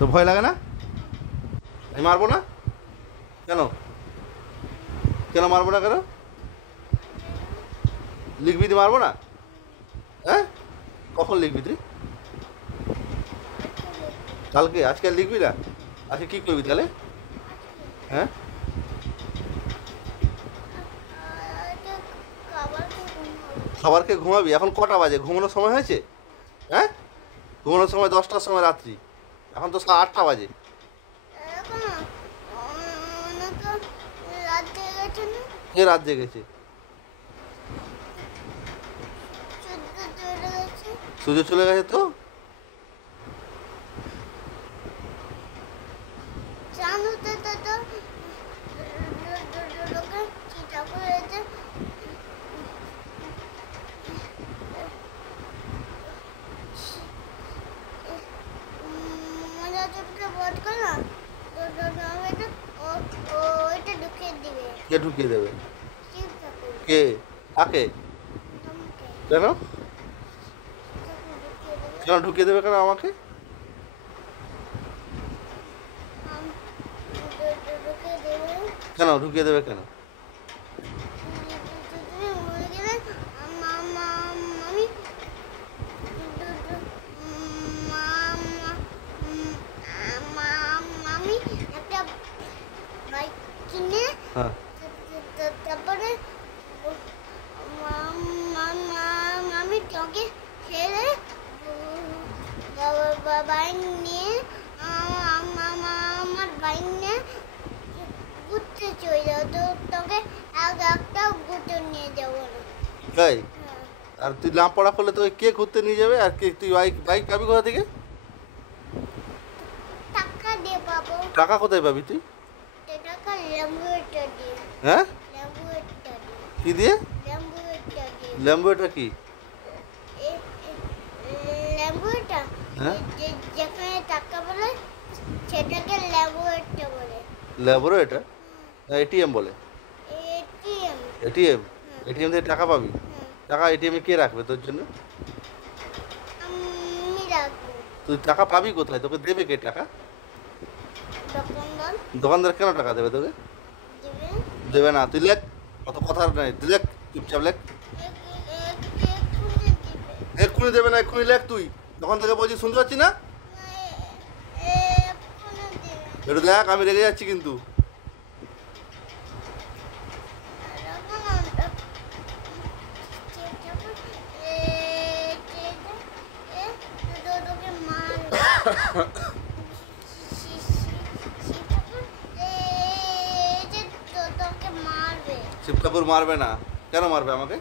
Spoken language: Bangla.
তো ভয় লাগে না? আমি মারবো না কেন? কেন মারবো না কেন? লিখবি তুই মারবো না? হ্যাঁ, কখন লিখবি তুই? কালকে? আজকে আর লিখবি না? আজকে কী করবি তাহলে? হ্যাঁ, খাবার খেয়ে ঘুমাবি? এখন কটা বাজে? ঘুমানোর সময় হয়েছে? হ্যাঁ, ঘুমানোর সময় 10টার সময় রাত্রি, এখন তো 8টা বাজে। কে রাত জেগেছে? সূর্য চলে গেছে তো? কে ঢুকিয়ে দেবে? কে? কাকে? কেন? কেন ঢুকিয়ে দেবে কেন আমাকে? কেন ঢুকিয়ে দেবে কেন? হ্যাঁ, তারপরে আমি তোকে ছেড়ে বাইক নিয়ে আমার বাইক নিয়ে ঘুরতে চলে যাও। তো তোকে একটা ঘুরতে নিয়ে যাবো না। তাই? আর তুই না পড়া করলে তোকে কে ঘুরতে নিয়ে যাবে? আর কে? তুই বাইক বাইক পাবি কোথা থেকে? টাকা দিয়ে পাবো। টাকা কোথায় পাবি তুই? টাকা ল্যাম্বোটা দিয়ে। হ্যাঁ, ল্যাম্বোটা দিয়ে। কি দিয়ে? ল্যাম্বোটা দিয়ে। ল্যাম্বোটা কি? ল্যাম্বোটা হ্যাঁ, যেখানে টাকা বলে সেটাকে ল্যাম্বোটা বলে। ল্যাবরো এটা? না, এটিএম বলে। এটিএম। এটিএম? এটিএম থেকে টাকা পাবি? টাকা এটিএমে কে রাখবে তোর জন্য? আমি রাখবো। তুই টাকা পাবি কোথায়? তোকে দেবে কে টাকা? দোকানদার দোকানদার কেন টাকা দেবে তোকে? দেবে। দেবে না। তুই লেখ, অত কথা নাই, তুই লেখ, চুপচাপ লেখ। এক্ষুনি দিবে। এক্ষুনি দেবে না, এক্ষুনি লেখ তুই। তখন থেকে বলছি শুনতে পাচ্ছি না? এক্ষুনি দিবে। একটু দেখ, আমি রেগে যাচ্ছি কিন্তু। শিব ঠাকুর মারবে না। কেন মারবে আমাকে?